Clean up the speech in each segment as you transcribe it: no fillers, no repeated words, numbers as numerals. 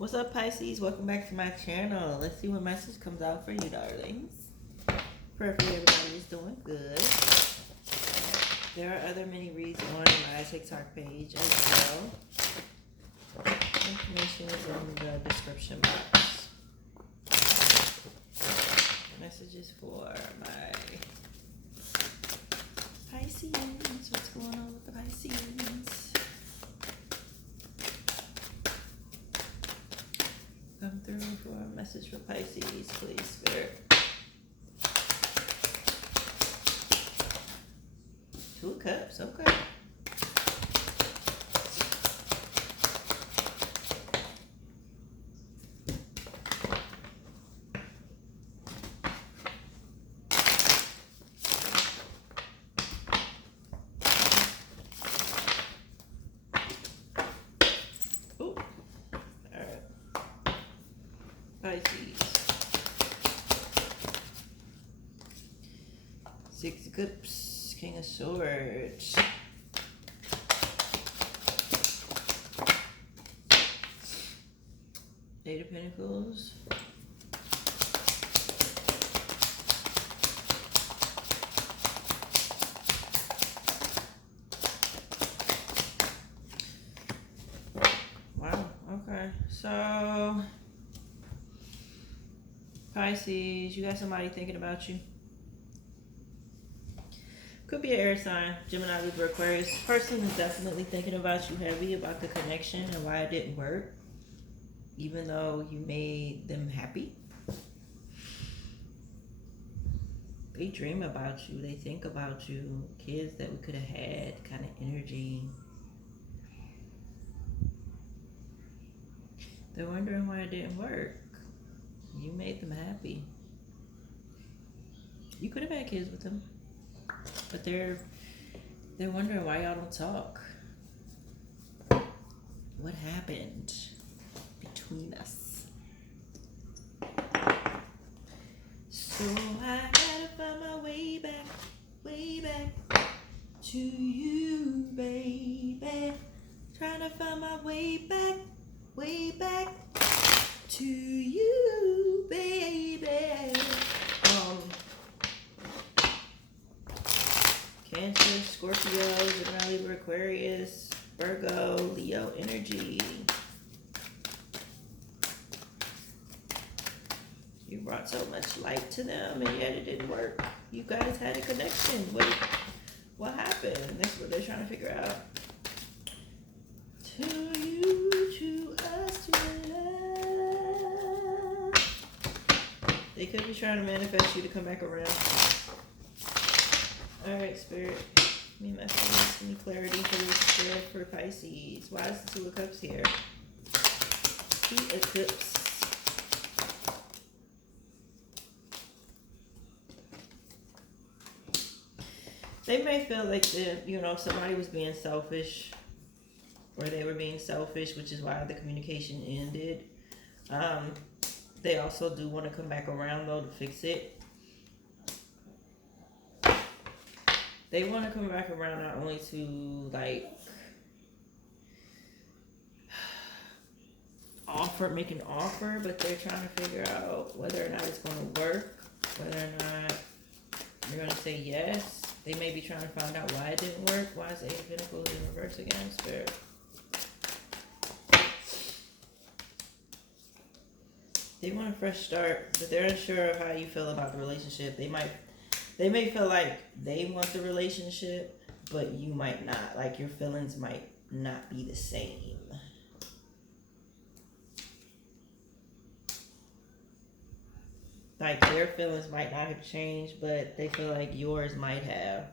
What's up, Pisces? Welcome back to my channel. Let's see what message comes out for you, darlings. Prayerfully, everybody is doing good. There are other mini reads on my TikTok page as well. Information is in the description box. Messages for my Pisces. What's going on with the Pisces? Come through for a message for Pisces, please, Spirit. Two of Cups, okay. Ooh, all right. Pisces. Six of Cups, King of Swords. Eight of Pentacles. Wow, okay. So, Pisces, you got somebody thinking about you. Could be an air sign, Gemini, Libra, Aquarius. Person is definitely thinking about you heavy, about the connection and why it didn't work, even though you made them happy. They dream about you. They think about you. Kids that we could have had kind of energy. They're wondering why it didn't work. You made them happy. You could have had kids with them. But they're wondering why y'all don't talk. What happened between us? So I gotta find my way back to you, baby. Trying to find my way back to you, baby. Cancer, Scorpio, Gemini, Libra, Aquarius, Virgo, Leo energy. You brought so much light to them and yet it didn't work. You guys had a connection. What happened? That's what they're trying to figure out. To you, to us, to love. They could be trying to manifest you to come back around. Alright, Spirit. Give me messages, give me clarity for this Spirit for Pisces. Why is the Two of Cups here? Two of Cups. They may feel like somebody was being selfish, or they were being selfish, which is why the communication ended. They also do want to come back around though to fix it. They want to come back around not only to make an offer, but they're trying to figure out whether or not it's going to work, whether or not you're going to say yes. They may be trying to find out why it didn't work. Why is Eight of Pentacles in reverse again, Spirit? They want a fresh start, but they're unsure of how you feel about the relationship. They may feel like they want the relationship, but you might not. Like your feelings might not be the same. Like their feelings might not have changed, but they feel like yours might have.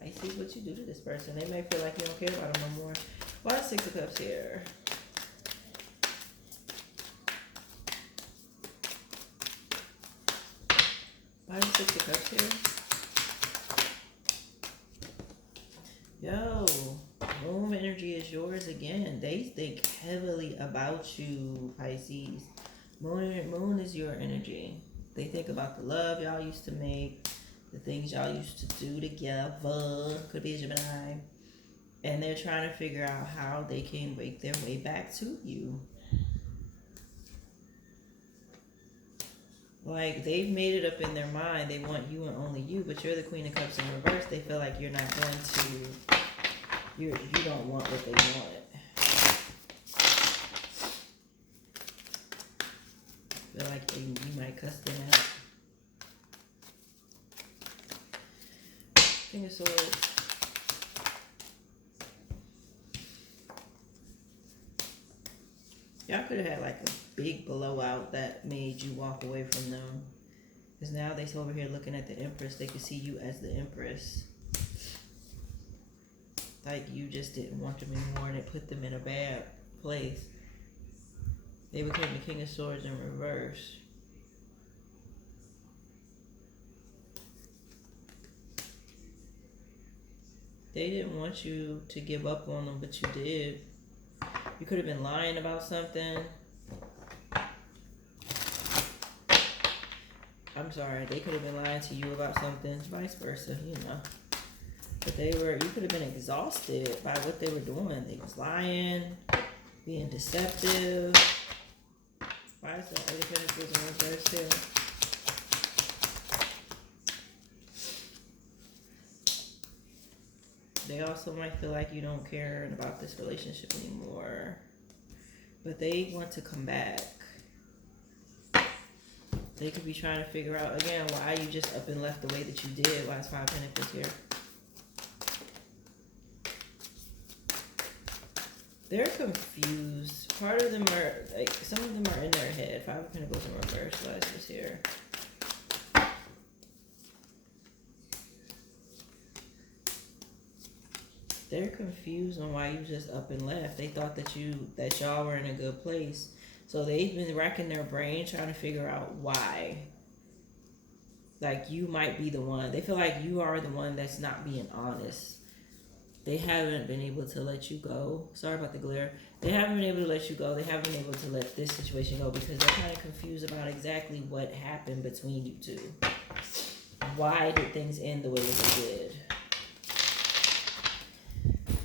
I see what you do to this person. They may feel like you don't care about them no more. Why is Six of Cups here? Why is Six of Cups here? Yo, Moon energy is yours again. They think heavily about you, Pisces. Moon is your energy. They think about the love y'all used to make, the things y'all used to do together. Could be a Gemini. And they're trying to figure out how they can make their way back to you. Like, they've made it up in their mind. They want you and only you, but you're the Queen of Cups in reverse. They feel like you're not going to, you don't want what they want. Feel like you might cuss them out. King of Swords. Y'all could have had like a big blowout that made you walk away from them. Because now they're over here looking at the Empress. They could see you as the Empress. Like you just didn't want them anymore and it put them in a bad place. They became the King of Swords in reverse. They didn't want you to give up on them, but you did. You could have been lying about something. I'm sorry, they could have been lying to you about something, vice versa, you know. But you could have been exhausted by what they were doing. They was lying, being deceptive. Why is that Eight of Pentacles in reverse too? They also might feel like you don't care about this relationship anymore. But they want to come back. They could be trying to figure out, again, why you just up and left the way that you did. Why is Five of Pentacles here? They're confused. Part of them are, like, some of them are in their head. Five of Pentacles in reverse. Why is this here? They're confused on why you just up and left. They thought that y'all were in a good place. So they've been racking their brain trying to figure out why. Like, you might be the one. They feel like you are the one that's not being honest. They haven't been able to let you go. Sorry about the glare. They haven't been able to let you go. They haven't been able to let this situation go because they're kind of confused about exactly what happened between you two. Why did things end the way that they did?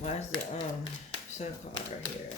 Why is the Sun card here?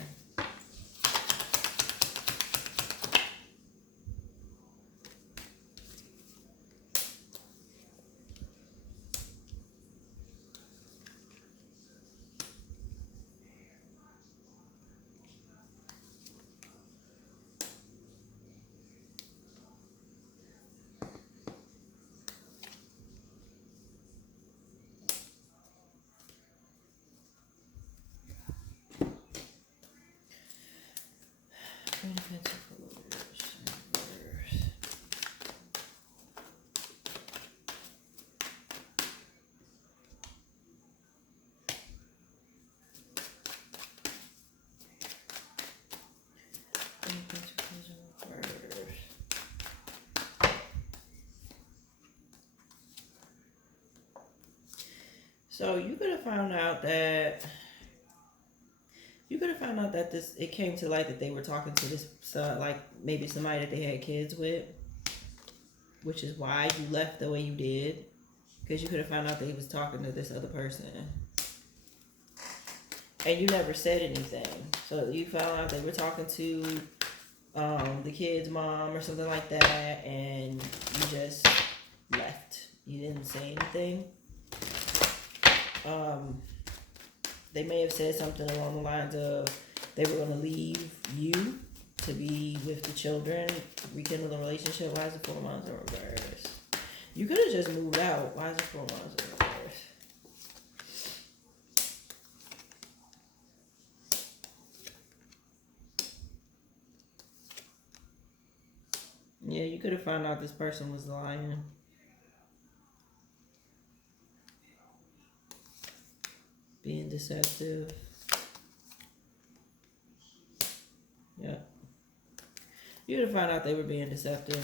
So you could have found out that it came to light that they were talking to this like maybe somebody that they had kids with, which is why you left the way you did, because you could have found out that he was talking to this other person, and you never said anything. So you found out they were talking to the kid's mom or something like that, and you just left. You didn't say anything. They may have said something along the lines of they were going to leave you to be with the children, rekindle the relationship. Why is it 4 months in reverse? You could have just moved out. Why is it 4 months in reverse? Yeah, you could have found out this person was lying. Being deceptive. Yeah. You would have found out they were being deceptive.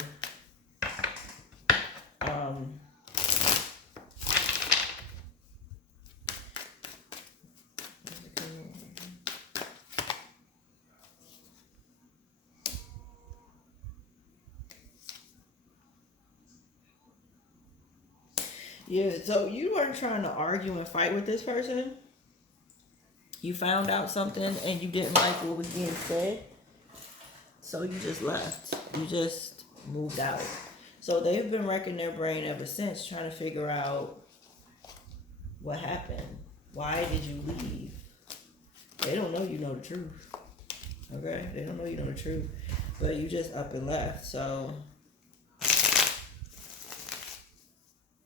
Yeah, so you weren't trying to argue and fight with this person. You found out something and you didn't like what was being said, so you just left. You just moved out. So they've been wrecking their brain ever since, trying to figure out what happened. Why did you leave? They don't know you know the truth. Okay? They don't know you know the truth. But you just up and left. So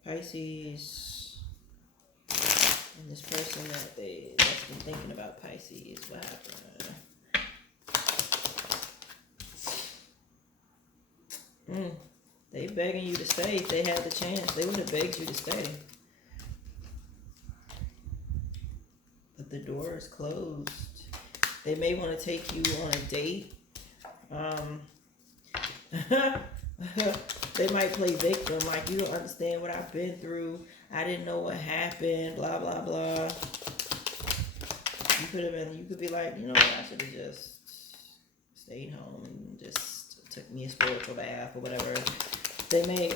Pisces and this person that's been thinking about Pisces, what happened? They begging you to stay. If they had the chance, they would have begged you to stay. But the door is closed. They may want to take you on a date. They might play victim, like, you don't understand what I've been through. I didn't know what happened, blah, blah, blah. You could be like, you know what, I should have just stayed home and just took me a spiritual bath or whatever. They may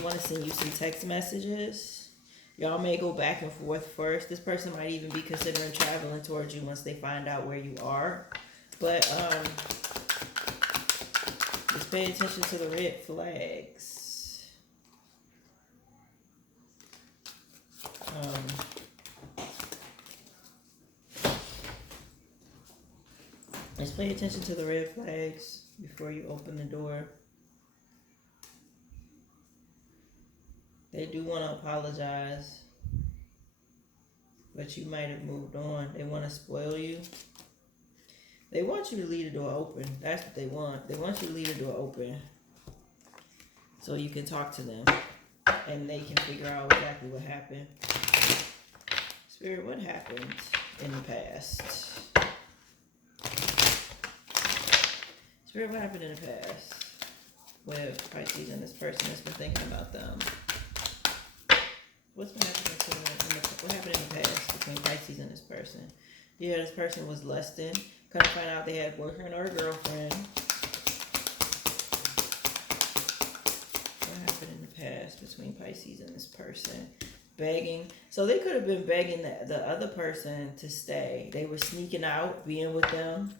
want to send you some text messages. Y'all may go back and forth first. This person might even be considering traveling towards you once they find out where you are. But just pay attention to the red flags. Just pay attention to the red flags before you open the door. They do want to apologize, but you might have moved on. They want to spoil you. They want you to leave the door open. That's what they want. They want you to leave the door open so you can talk to them and they can figure out exactly what happened. Spirit, what happened in the past? Spirit, what happened in the past with Pisces and this person that's been thinking about them? What's been happening what happened in the past between Pisces and this person? Yeah, this person was lusting. Couldn't find out they had a boyfriend or a girlfriend. What happened in the past between Pisces and this person? Begging. So they could have been begging the other person to stay. They were sneaking out, being with them.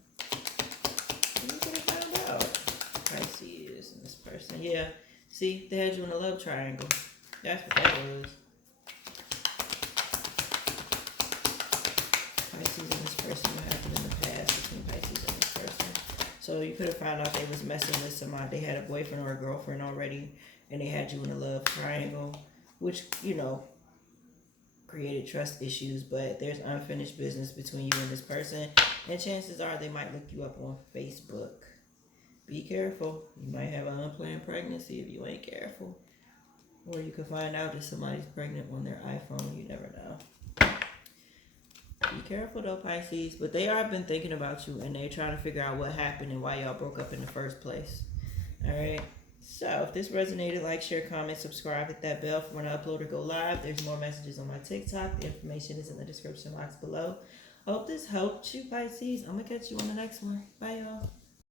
You could have found out. Pisces and this person. Yeah. See, they had you in a love triangle. That's what that was. Pisces and this person, what happened in the past between Pisces and this person. So you could have found out they was messing with somebody. They had a boyfriend or a girlfriend already, and they had you in a love triangle, which, you know, created trust issues, but there's unfinished business between you and this person, and chances are they might look you up on Facebook. Be careful. You might have an unplanned pregnancy if you ain't careful. Or you could find out that somebody's pregnant on their iPhone. You never know. Be careful though, Pisces. But they are been thinking about you, and they're trying to figure out what happened and why y'all broke up in the first place. Alright? So, if this resonated, like, share, comment, subscribe, hit that bell for when I upload or go live. There's more messages on my TikTok. The information is in the description box below. I hope this helped you, Pisces. I'm going to catch you on the next one. Bye, y'all.